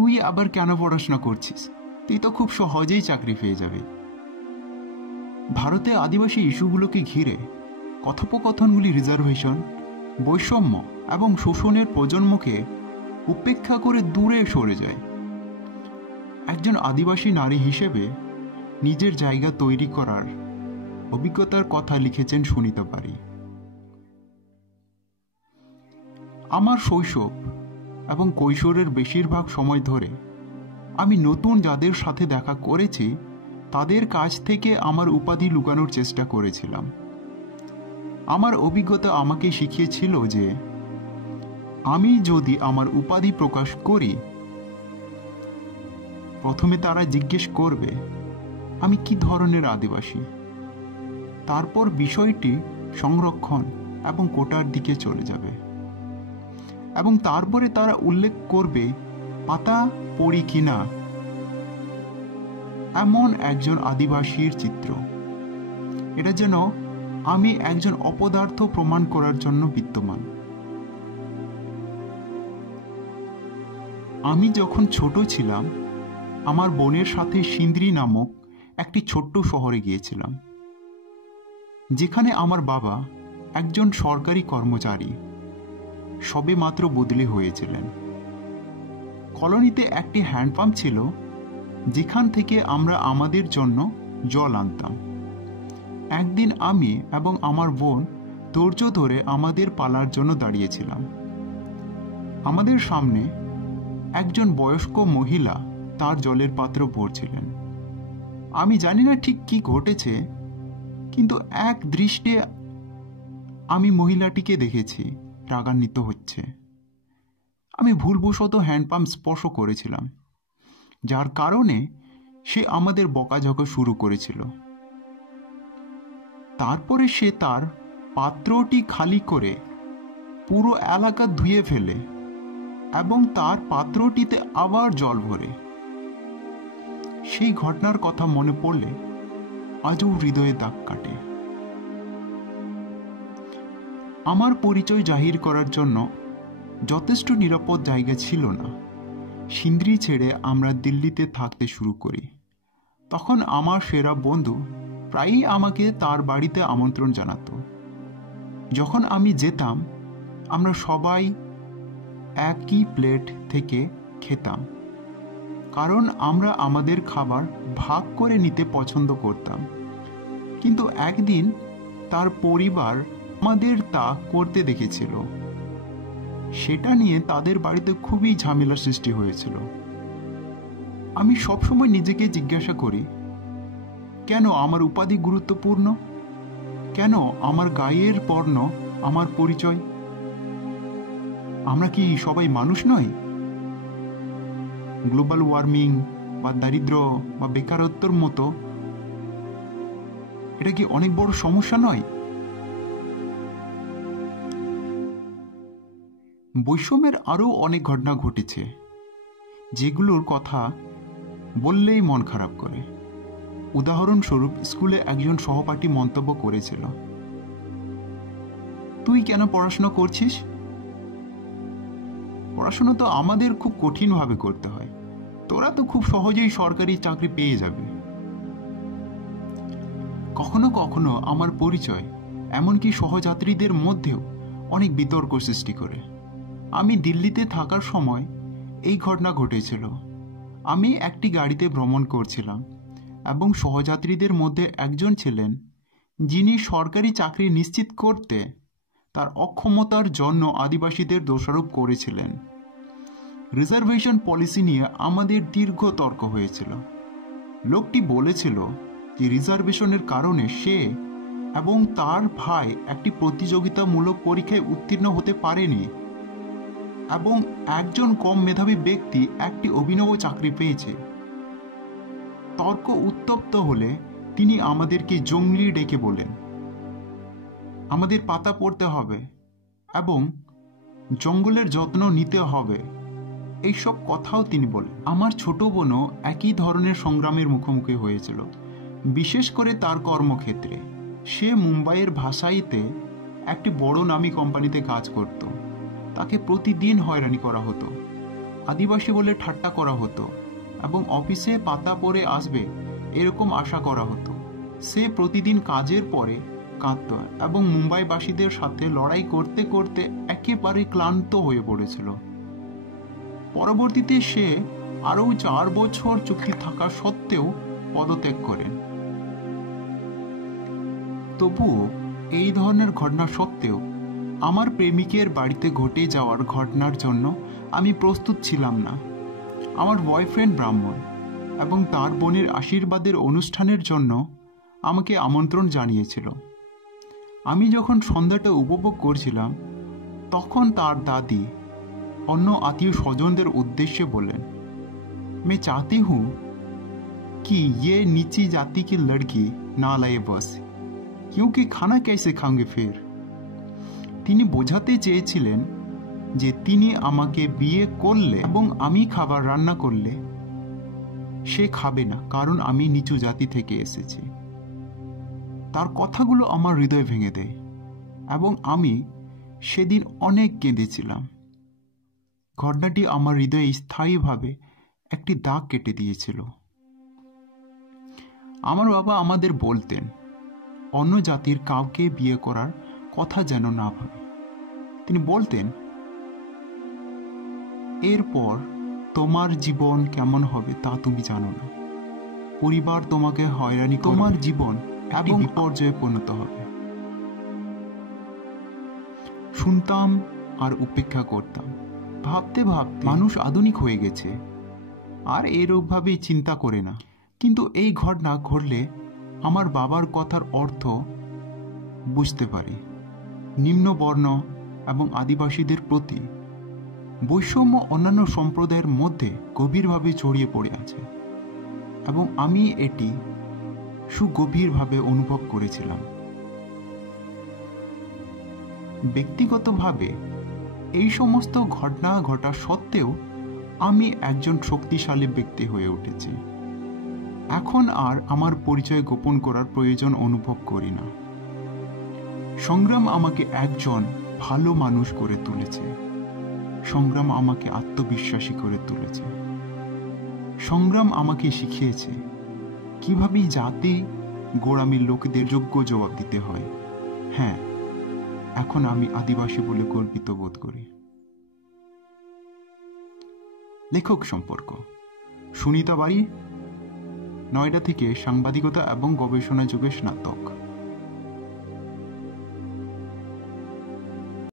তুই আবার কেন পড়াশোনা করছিস? তুই তো খুব সহজেই চাকরি পেয়ে যাবে। ভারতে আদিবাসী ইস্যুগুলোকে ঘিরে কথোপকথনগুলি রিজার্ভেশন, বৈষম্য এবং শোষণের প্রজন্মকে উপেক্ষা করে দূরে সরে যায়। একজন আদিবাসী নারী হিসেবে নিজের জায়গা তৈরি করার অভিজ্ঞতার কথা লিখেছেন সুনীতা পারি। আমার শৈশব এবং কৈশোরের বেশিরভাগ সময় ধরে আমি নতুন যাদের সাথে দেখা করেছি তাদের কাছ থেকে আমার উপাধি লুকানোর চেষ্টা করেছিলাম। আমার অভিজ্ঞতা আমাকে শিখিয়েছিল যে আমি যদি আমার উপাধি প্রকাশ করি, প্রথমে তারা জিজ্ঞেস করবে আমি কি ধরনের আদিবাসী। তারপর বিষয়টি সংরক্ষণ এবং কোটার দিকে চলে যাবে এবং তারপরে তারা উল্লেখ করবে পাতা পড়ি কিনা এমন একজন আদিবাসীর চিত্র। এটা যেন আমি একজন অপদার্থ প্রমাণ করার জন্য বিদ্যমান। আমি যখন ছোট ছিলাম আমার বোনের সাথে সিন্দ্রি নামক একটি ছোট্ট শহরে গিয়েছিলাম, যেখানে আমার বাবা একজন সরকারি কর্মচারী সবে মাত্র বদলি হয়েছিলেন। কলোনিতে একটি হ্যান্ডপাম্প ছিল যেখান থেকে আমরা আমাদের জন্য জল আনতাম। একদিন আমি এবং আমার বোন ধৈর্য ধরে আমাদের পালার জন্য দাঁড়িয়েছিলাম। আমাদের সামনে একজন বয়স্ক মহিলা তার জলের পাত্র ভরছিলেন। আমি জানি না ঠিক কি ঘটেছে, কিন্তু এক দৃষ্টে আমি মহিলাটিকে দেখেছি রাগান্বিত হচ্ছে। আমি ভুলবশত হ্যান্ডপাম্প স্পর্শ করেছিলাম, যার কারণে সে আমাদের বকাঝকা শুরু করেছিল। তারপরে সে তার পাত্রটি খালি করে পুরো এলাকা ধুয়ে ফেলে এবং তার পাত্রটিতে আবার জল ভরে। সেই ঘটনার কথা মনে পড়লে আজও হৃদয়ে দাগ কাটে। আমার পরিচয় জাহির করার জন্য যথেষ্ট নিরাপদ জায়গা ছিল না। সিন্দ্রি ছেড়ে আমরা দিল্লিতে থাকতে শুরু করি। তখন আমার সেরা বন্ধু প্রায়ই আমাকে তার বাড়িতে আমন্ত্রণ জানাতো। যখন আমি যেতাম আমরা সবাই একই প্লেট থেকে খেতাম, কারণ আমরা আমাদের খাবার ভাগ করে নিতে পছন্দ করতাম। কিন্তু একদিন তার পরিবার আমাদের তা করতে দেখেছিল। সেটা নিয়ে তাদের বাড়িতে খুবই ঝামেলার সৃষ্টি হয়েছিল। আমি সবসময় নিজেকে জিজ্ঞাসা করি, কেন আমার উপাধি গুরুত্বপূর্ণ? কেন আমার গায়ের বর্ণ আমার পরিচয়? আমরা কি সবাই মানুষ নই? গ্লোবাল ওয়ার্মিং বা দারিদ্র বা বেকারত্বের মতো এটা কি অনেক বড় সমস্যা নয়? বৈষম্যের আরও অনেক ঘটনা ঘটেছে যেগুলোর কথা বললেই মন খারাপ করে। উদাহরণস্বরূপ, স্কুলে একজন সহপাঠী মন্তব্য করেছিল, তুই কেন পড়াশোনা করছিস? পড়াশোনা তো আমাদের খুব কঠিনভাবে করতে হয়, তোরা তো খুব সহজেই সরকারি চাকরি পেয়ে যাবে। কখনো কখনো আমার পরিচয় এমনকি সহযাত্রীদের মধ্যেও অনেক বিতর্ক সৃষ্টি করে। আমি দিল্লিতে থাকার সময় এই ঘটনা ঘটেছিল। আমি একটি গাড়িতে ভ্রমণ করছিলাম এবং সহযাত্রীদের মধ্যে একজন ছিলেন যিনি সরকারি চাকরি নিশ্চিত করতে তার অক্ষমতার জন্য আদিবাসীদের দোষারোপ করেছিলেন। রিজার্ভেশন পলিসি নিয়ে আমাদের দীর্ঘ তর্ক হয়েছিল। লোকটি বলেছিল যে রিজার্ভেশনের কারণে সে এবং তার ভাই একটি প্রতিযোগিতামূলক পরীক্ষায় উত্তীর্ণ হতে পারেনি এবং একজন কম মেধাবী ব্যক্তি একটি অভিনব চাকরি পেয়েছে। তর্ক উত্তপ্ত হলে তিনি আমাদেরকে জঙ্গলি ডেকে বলেন, আমাদের পাতা পড়তে হবে এবং জঙ্গলের যত্ন নিতে হবে। এইসব কথাও তিনি বলেন। আমার ছোট বোনও একই ধরনের সংগ্রামের মুখোমুখি হয়েছিল, বিশেষ করে তার কর্মক্ষেত্রে। সে মুম্বাইয়ের ভাসাইতে একটি বড় নামী কোম্পানিতে কাজ করত। তাকে প্রতিদিন হয়রানি করা হতো, আদিবাসী বলে ঠাট্টা করা হতো এবং অফিসে পাতা পরে আসবে এরকম আশা করা হতো। সে প্রতিদিন কাজের পরে কাঁদত এবং মুম্বাইবাসীদের সাথে লড়াই করতে করতে একেবারে ক্লান্ত হয়ে পড়েছিল। পরবর্তীতে সে আরও 4 বছর চুক্তি থাকা সত্ত্বেও পদত্যাগ করেন। তবুও এই ধরনের ঘটনা সত্ত্বেও আমার প্রেমিকের বাড়িতে ঘটে যাওয়ার ঘটনার জন্য আমি প্রস্তুত ছিলাম না। আমার বয়ফ্রেন্ড ব্রাহ্মণ এবং তার বোনের আশীর্বাদের অনুষ্ঠানের জন্য আমাকে আমন্ত্রণ জানিয়েছিল। আমি যখন সন্ধ্যাটা উপভোগ করছিলাম তখন তার দাদি অন্য আত্মীয় স্বজনদের উদ্দেশ্যে বললেন, मैं चाहती हूँ कि ये नीची जाति की लड़की ना लाए बस, क्योंकि खाना कैसे खाएंगे फिर। তিনি বোঝাতে চেয়েছিলেন যে তিনি আমাকে বিয়ে করলে এবং আমি খাবার রান্না করলে সে খাবে না, কারণ আমি নিচু জাতি থেকে এসেছি। তার কথাগুলো আমার হৃদয় ভেঙে দেয় এবং আমি সেদিন অনেক কেঁদেছিলাম। ঘটনাটি আমার হৃদয়ে স্থায়ীভাবে একটি দাগ কেটে দিয়েছিল। আমার বাবা আমাদের বলতেন অন্য জাতির কাউকে বিয়ে করার কথা যেন না ভাবে। তিনি বলতেন, এরপর তোমার জীবন কেমন হবে তা তুমি জানো না। পরিবার তোমাকে হয়রানি, তোমার জীবন এবং বিপর্যয়ে পরিণত হবে। শুনতাম আর উপেক্ষা করতাম। ভাবতে ভাবতে মানুষ আধুনিক হয়ে গেছে আর এরূপভাবেই চিন্তা করে না। কিন্তু এই ঘটনা ঘটলে আমার বাবার কথার অর্থ বুঝতে পারি। নিম্নবর্ণ এবং আদিবাসীদের প্রতি বৈষম্য অন্যান্য সম্প্রদায়ের মধ্যে গভীরভাবে ছড়িয়ে পড়ে আছে এবং আমি এটি সুগভীরভাবে অনুভব করেছিলাম। ব্যক্তিগতভাবে এই সমস্ত ঘটনা ঘটা সত্ত্বেও আমি একজন শক্তিশালী ব্যক্তি হয়ে উঠেছি। এখন আর আমার পরিচয় গোপন করার প্রয়োজন অনুভব করি না। সংগ্রাম আমাকে একজন ভালো মানুষ করে তুলেছে। সংগ্রাম আমাকে আত্মবিশ্বাসী করে তুলেছে। সংগ্রাম আমাকে শিখিয়েছে কিভাবে জাতি গোড়ামির লোকেদের যোগ্য জবাব দিতে হয়। হ্যাঁ, এখন আমি আদিবাসী বলে গর্বিত বোধ করি। লেখক সম্পর্ক: সুনিতা বাড়ি, নয়ডা থেকে সাংবাদিকতা এবং গবেষণা যুগে স্নাতক।